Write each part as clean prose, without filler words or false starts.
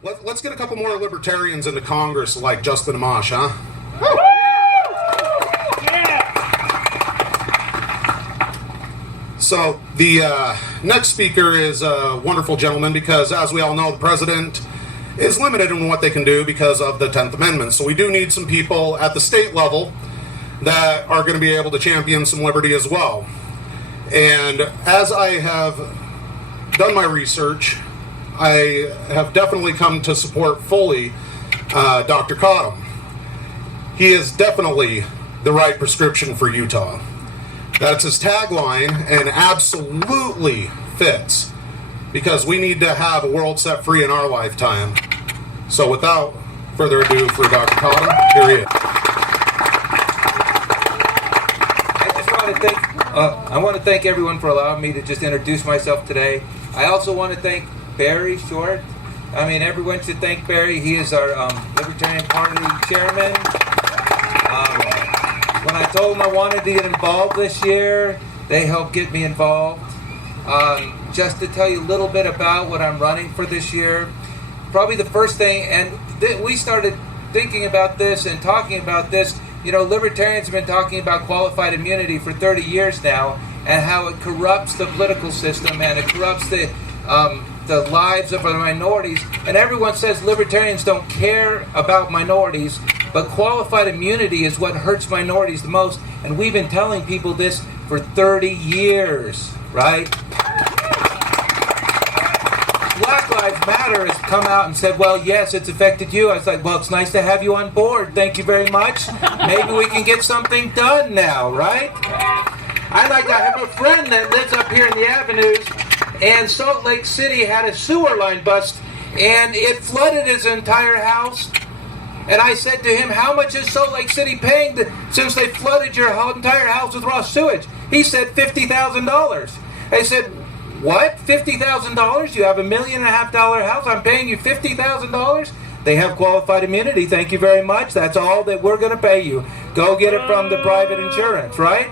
Let's get a couple more libertarians into Congress like Justin Amash, huh? So the next speaker is a wonderful gentleman because, as we all know, the president is limited in what they can do because of the 10th Amendment. So we do need some people at the state level that are going to be able to champion some liberty as well. And as I have done my research, I have definitely come to support fully Dr. Cottam. He is definitely the right prescription for Utah. That's his tagline, and absolutely fits, because we need to have a world set free in our lifetime. So without further ado, for Dr. Cottam, here he is. I want to thank everyone for allowing me to just introduce myself today. I also want to thank Barry Short. I mean, everyone should thank Barry. He is our Libertarian Party chairman. When I told them I wanted to get involved this year, they helped get me involved. Just to tell you a little bit about what I'm running for this year, probably the first thing, and we started thinking about this and talking about this. You know, libertarians have been talking about qualified immunity for 30 years now, and how it corrupts the political system and it corrupts the lives of the minorities. And everyone says libertarians don't care about minorities, but qualified immunity is what hurts minorities the most. And we've been telling people this for 30 years, right? Black Lives Matter has come out and said, well, yes, it's affected you. I was like, well, it's nice to have you on board. Thank you very much. Maybe we can get something done now, right? I have a friend that lives up here in the avenues, and Salt Lake City had a sewer line bust, and it flooded his entire house. And I said to him, how much is Salt Lake City paying since they flooded your entire house with raw sewage? He said $50,000. I said, what? $50,000? You have $1.5 million house. I'm paying you $50,000? They have qualified immunity. Thank you very much. That's all that we're going to pay you. Go get it from the private insurance, right?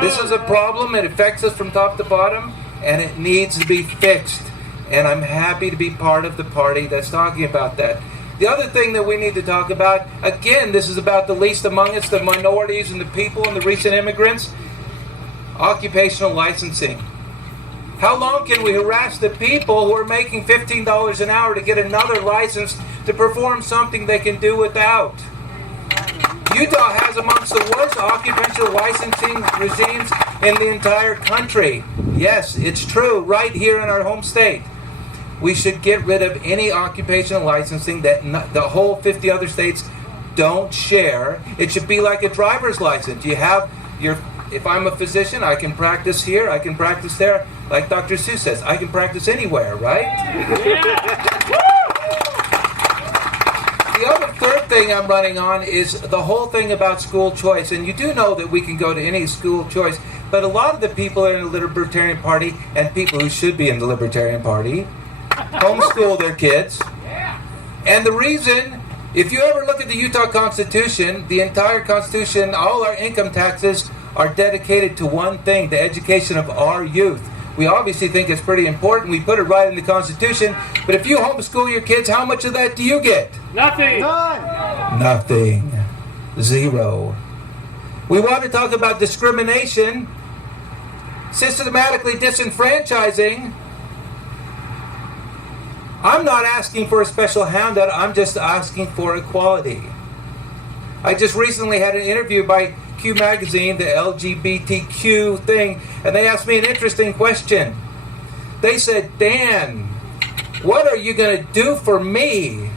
This is a problem. It affects us from top to bottom, and it needs to be fixed. And I'm happy to be part of the party that's talking about that. The other thing that we need to talk about, again, this is about the least among us, the minorities and the people and the recent immigrants. Occupational licensing. How long can we harass the people who are making $15 an hour to get another license to perform something they can do without? Utah has amongst the worst occupational licensing regimes in the entire country. Yes, it's true, right here in our home state. We should get rid of any occupational licensing that the whole 50 other states don't share. It should be like a driver's license. You have if I'm a physician, I can practice here, I can practice there. Like Dr. Seuss says, I can practice anywhere, right? The other third thing I'm running on is the whole thing about school choice. And you do know that we can go to any school choice, but a lot of the people in the Libertarian Party, and people who should be in the Libertarian Party, homeschool their kids. And the reason, if you ever look at the Utah Constitution, the entire Constitution, all our income taxes are dedicated to one thing, the education of our youth. We obviously think it's pretty important. We put it right in the Constitution. But if you homeschool your kids, how much of that do you get? Nothing. None. Nothing. Zero. We want to talk about discrimination, systematically disenfranchising. I'm not asking for a special handout. I'm just asking for equality. I just recently had an interview by Q Magazine, the LGBTQ thing, and they asked me an interesting question. They said, Dan, what are you going to do for me?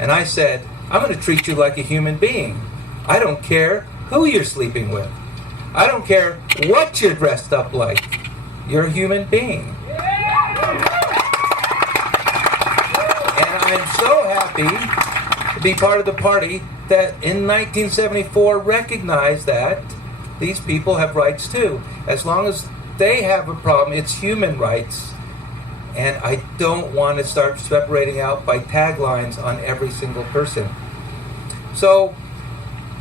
And I said, I'm going to treat you like a human being. I don't care who you're sleeping with. I don't care what you're dressed up like. You're a human being. And I'm so happy to be part of the party that in 1974 recognized that these people have rights too. As long as they have a problem, it's human rights. And I don't want to start separating out by taglines on every single person. So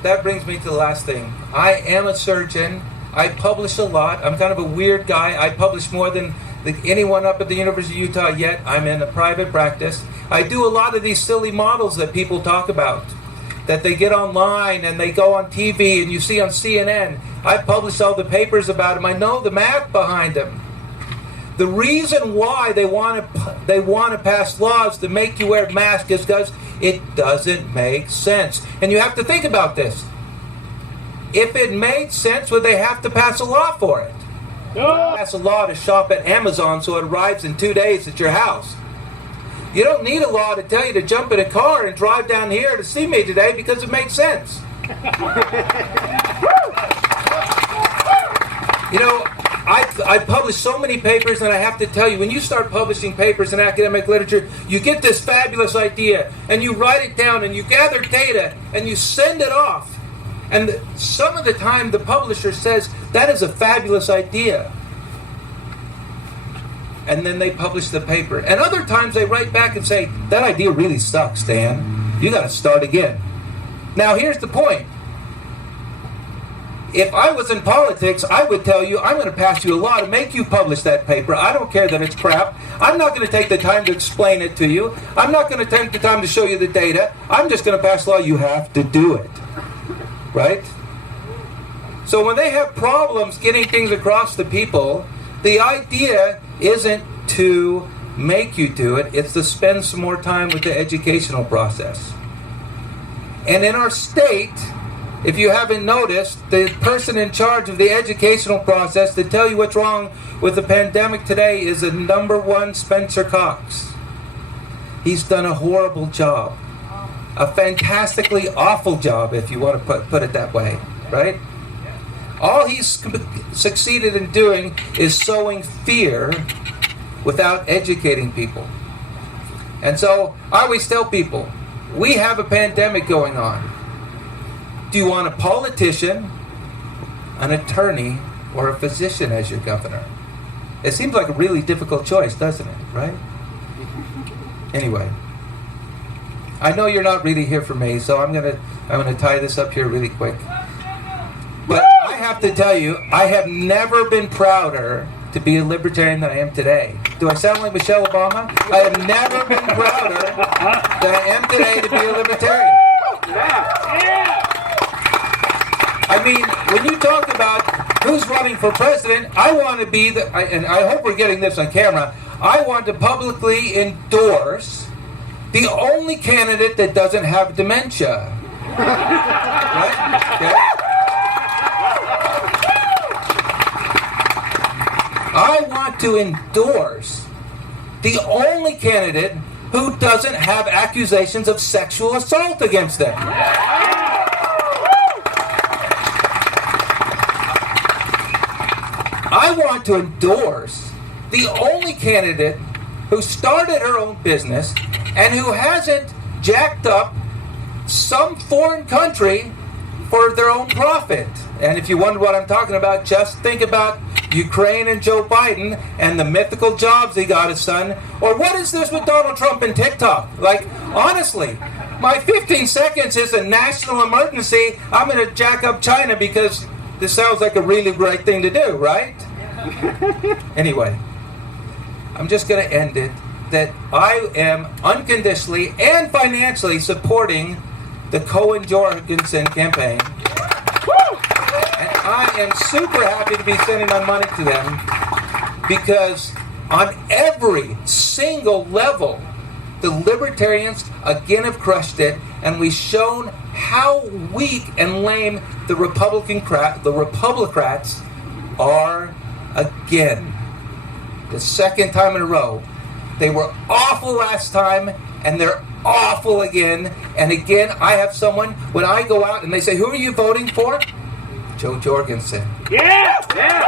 that brings me to the last thing. I am a surgeon. I publish a lot. I'm kind of a weird guy. I publish more than anyone up at the University of Utah yet. I'm in a private practice. I do a lot of these silly models that people talk about, that they get online and they go on TV and you see on CNN. I publish all the papers about them. I know the math behind them. The reason why they want to pass laws to make you wear masks is because it doesn't make sense. And you have to think about this. If it made sense, would they have to pass a law for it? No. Pass a law to shop at Amazon so it arrives in 2 days at your house. You don't need a law to tell you to jump in a car and drive down here to see me today because it makes sense. You know, I publish so many papers, and I have to tell you, when you start publishing papers in academic literature, you get this fabulous idea, and you write it down, and you gather data, and you send it off. And some of the time, the publisher says, that is a fabulous idea. And then they publish the paper. And other times, they write back and say, that idea really sucks, Dan. You got to start again. Now, here's the point. If I was in politics, I would tell you, I'm going to pass you a law to make you publish that paper. I don't care that it's crap. I'm not going to take the time to explain it to you. I'm not going to take the time to show you the data. I'm just going to pass a law. You have to do it. Right? So when they have problems getting things across to people, the idea isn't to make you do it. It's to spend some more time with the educational process. And in our state, if you haven't noticed, the person in charge of the educational process to tell you what's wrong with the pandemic today is the #1 Spencer Cox. He's done a horrible job. A fantastically awful job, if you want to put it that way, right? All he's succeeded in doing is sowing fear without educating people. And so I always tell people, we have a pandemic going on. Do you want a politician, an attorney, or a physician as your governor? It seems like a really difficult choice, doesn't it? Right? Anyway, I know you're not really here for me, so I'm gonna tie this up here really quick. But I have to tell you, I have never been prouder to be a libertarian than I am today. Do I sound like Michelle Obama? I have never been prouder than I am today to be a libertarian. I mean, when you talk about who's running for president, I want to be and I hope we're getting this on camera, I want to publicly endorse the only candidate that doesn't have dementia. Right? Okay. I want to endorse the only candidate who doesn't have accusations of sexual assault against them. I want to endorse the only candidate who started her own business and who hasn't jacked up some foreign country for their own profit. And if you wonder what I'm talking about, just think about Ukraine and Joe Biden and the mythical jobs he got his son. Or what is this with Donald Trump and TikTok? Like, honestly, my 15 seconds is a national emergency. I'm going to jack up China because this sounds like a really great thing to do, right? Anyway, I'm just going to end it that I am unconditionally and financially supporting the Cohen-Jorgensen campaign. And I am super happy to be sending my money to them because on every single level, the libertarians again have crushed it, and we've shown how weak and lame the Republicrats are again. The second time in a row. They were awful last time, and they're awful again. And again, I have someone, when I go out and they say, who are you voting for? Joe Jorgensen. Yeah! Yeah!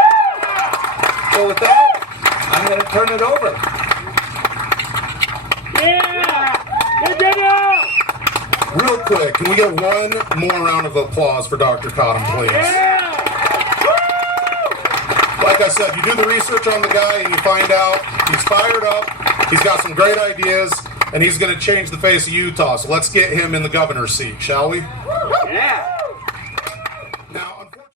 So with that, I'm going to turn it over. Yeah! Good job! Real quick, can we get one more round of applause for Dr. Cottam, please? Yeah! Like I said, you do the research on the guy and you find out he's fired up, he's got some great ideas, and he's going to change the face of Utah. So let's get him in the governor's seat, shall we? Yeah!